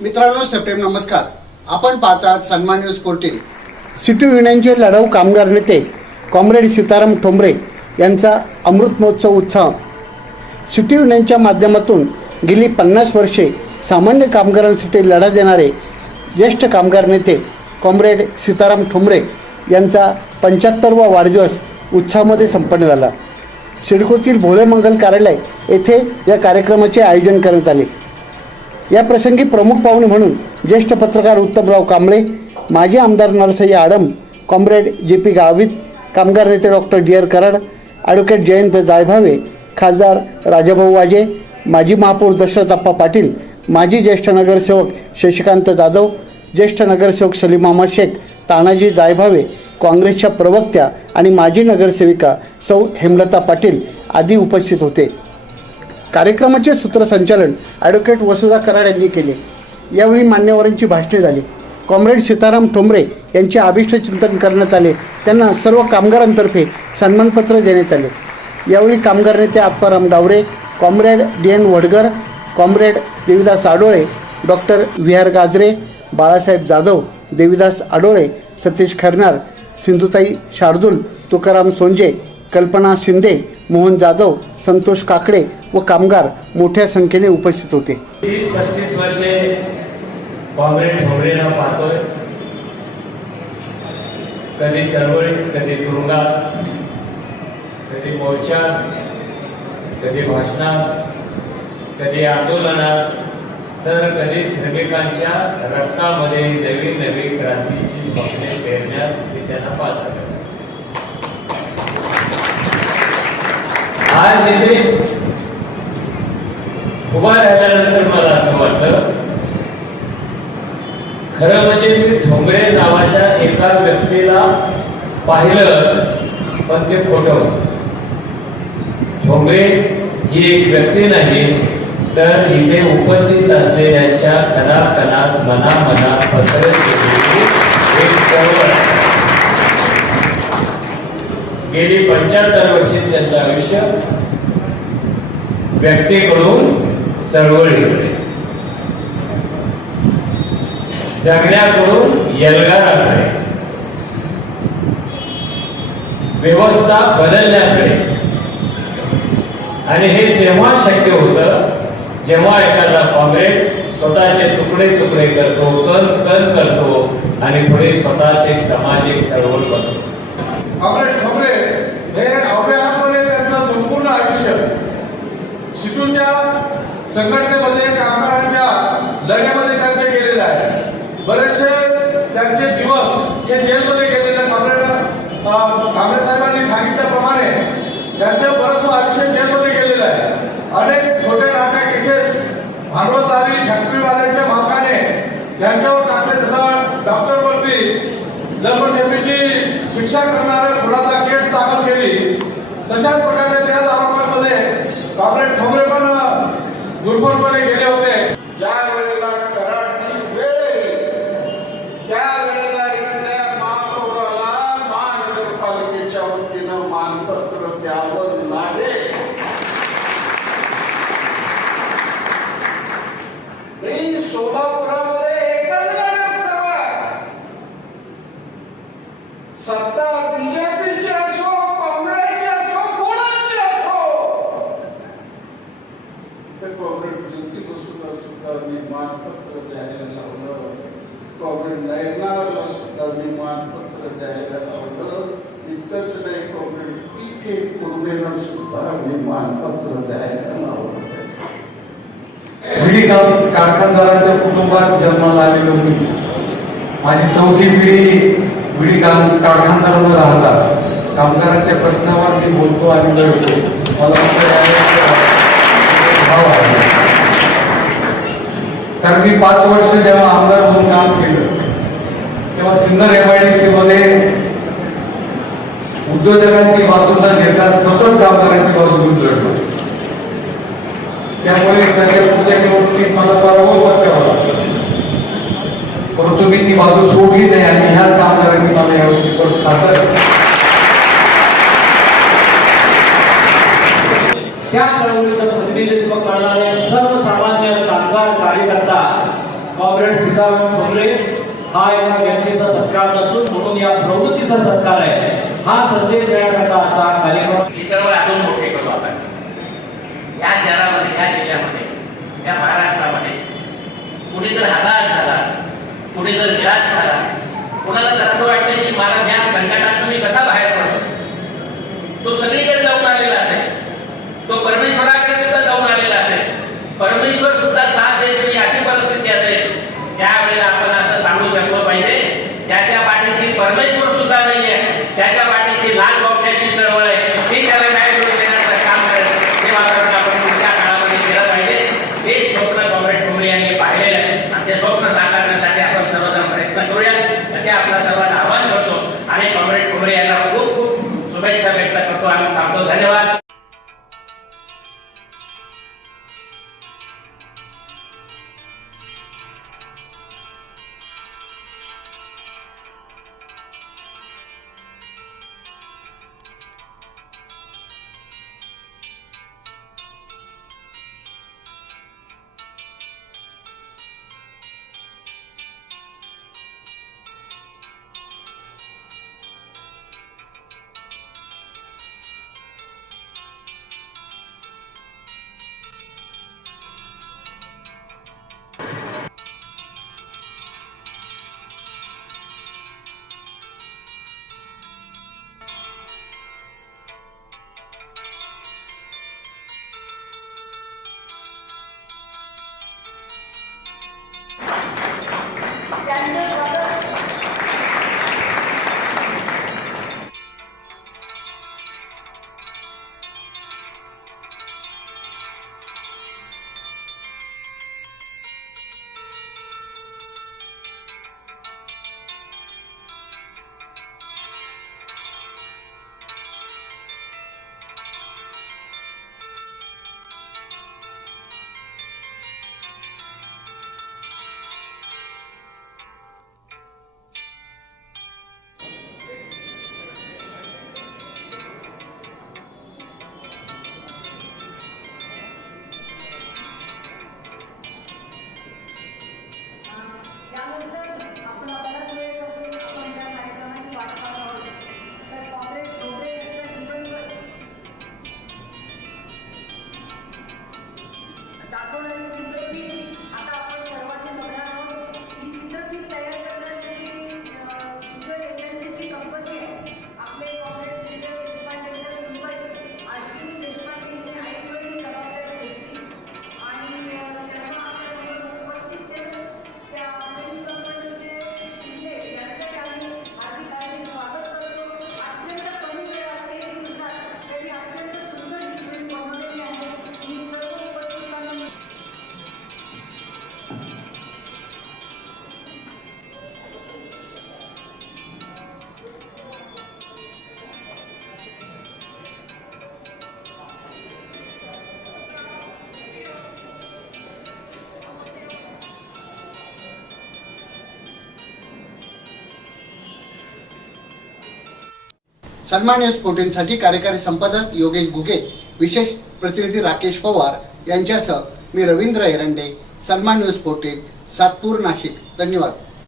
मित्रांनो सप्रेम नमस्कार. आपण पाहतात सन्मान न्यूज फोर्टीन. सिटी युनियनचे लढाऊ कामगार नेते कॉम्रेड सीताराम ठोंबरे यांचा अमृत महोत्सव उत्साह सिटी युनियनच्या माध्यमातून गेली पन्नास वर्षे सामान्य कामगारांसाठी लढा देणारे ज्येष्ठ कामगार नेते कॉम्रेड सीताराम ठोंबरे यांचा पंच्याहत्तरवा वाढदिवस उत्साहामध्ये संपन्न झाला. सिडकोतील भोले मंगल कार्यालय येथे या कार्यक्रमाचे आयोजन करण्यात आले. या प्रसंगी प्रमुख पाहुणे म्हणून ज्येष्ठ पत्रकार उत्तमराव कांबळे माजी आमदार Narsai Adam comrade J P Gavit कामगार नेते doctor D R Karad advocate Jayant Jaybhave खासदार राजाभाऊ वाजे माजी महापौर दशरथप्पा पाटील माजी ज्येष्ठ नगरसेवक शशिकांत जाधव ज्येष्ठ नगरसेवक सलीमामा शेख तानाजी जायभावे काँग्रेसच्या प्रवक्त्या आणि माजी नगरसेविका सौ हेमलता पाटील आदी उपस्थित होते. कार्यक्रमाचे सूत्रसंचालन ॲडव्होकेट वसुधा कराड यांनी केले. यावेळी मान्यवरांची भाषणे झाली. कॉम्रेड सीताराम ठोंबरे यांचे अभिष्ट चिंतन करण्यात आले. त्यांना सर्व कामगारांतर्फे सन्मानपत्र देण्यात आले. यावेळी कामगार नेते Atmaram Daware comrade D N Wadgar comrade Devidas Adole doctor V R Gajare Balasaheb Jadhav Devidas Adole Satish Kharnar Sindhutai Shardul Tukaram Sonje Kalpana Shinde Mohan Jadhav Santosh Kakade व कामगार मोठ्या संख्येने उपस्थित होते. तीस पस्तीस वर्षे कॉम्रेड ठोंबरेला पाहतोय. कधी चळवळी कधी तुरुंगात कधी मोर्चात कधी भाषणात कधी आंदोलनात तर कधी श्रमिकांच्या रक्तामध्ये नवीन नवीन क्रांतीची स्वप्ने पेरण्यात मी त्यांना पाहतो आज इथे उभा राहिल्यानंतर मला असं वाटतं खरं म्हणजे मी ठोंबरे नावाच्या एका व्यक्तीला पाहिलं पण ते खोट ठोंबरे ही एक व्यक्ती नाही तर इथे उपस्थित असलेल्यांच्या कना कनात मना मनात एक गेली पंच्याहत्तर वर्षी त्यांचं आयुष्य व्यक्तीकडून चळवळीकडे जगण्याकडून यलगाराकडे व्यवस्था बदलण्याकडे. आणि हे तेव्हा शक्य होतं जेव्हा एखादा काँग्रेस स्वतःचे तुकडे तुकडे करतो तन तन करतो आणि पुढे स्वतःचे सामाजिक चळवळ करतो. कॉम्रेड ठोंबरे हे अव्याहतपणे त्यांचं संपूर्ण आयुष्य. सिटूच्या संघटनेमध्ये कामगारांच्या लढ्यामध्ये त्यांचे गेलेले आहे. बरेचसे त्यांचे दिवस हे जेलमध्ये गेलेले कॉम्रेड कांबळे साहेबांनी सांगितल्याप्रमाणे त्यांचं बरंच आयुष्य जेलमध्ये गेलेलं आहे. अनेक खोटे नाट्या केसेस भांडवलदारी फॅक्टरीवाल्यांच्या मालकाने त्यांच्यावर टाकले. जसं डॉक्टरवरती जन्मठेपीची शिक्षा करणाऱ्या खुनाचा केस दाखल केली तशाच कारखानदारांच्या कुटुंबात जन्माला आलेलो मी. माझी चौथी पिढी विडी काम न राहता कामगारांच्या प्रश्नावर मी बोलतो आणि लढतो मला भाव आहे. कारण मी पाच वर्ष जेव्हा आमदार म्हणून काम केलं तेव्हा सिन्नर एम आय डी मध्ये उद्योजकांची बाजू न घेता सतत कामगारांची बाजू घेऊन लढलो. त्यामुळे त्याच्या पुढच्या निवडणुकीत मला पराभव परंतु मी ती बाजू सोडली नाही आणि ह्याच काम मला यावर्षी परत खासदार केलं. त्या चळवळीचं प्रतिनिधित्व करणारे सर्वसामान्य कामगार कार्यकर्ता कॉम्रेड सीताराम ठोंबरे हा एका व्यक्तीचा सत्कार नसून म्हणून या प्रवृत्तीचा सत्कार आहे. हा संदेश देण्याकरता आजचा कार्यक्रम. ही चळवळ अजून मोठी करू आपण. या शहरामध्ये या जिल्ह्यामध्ये या महाराष्ट्रामध्ये कुणी तर हताश झाला कुणी तर निराश झाला कोणाला तर असं वाटलं की मला ज्ञान संकटात मी कसा છે આપણા સવારે. सन्मान न्यूज फोर्टीनसाठी कार्यकारी संपादक योगेश गुगे विशेष प्रतिनिधी राकेश पवार यांच्यासह मी रवींद्र एरंडे सन्मान न्यूज फोर्टीन सातपूर नाशिक. धन्यवाद.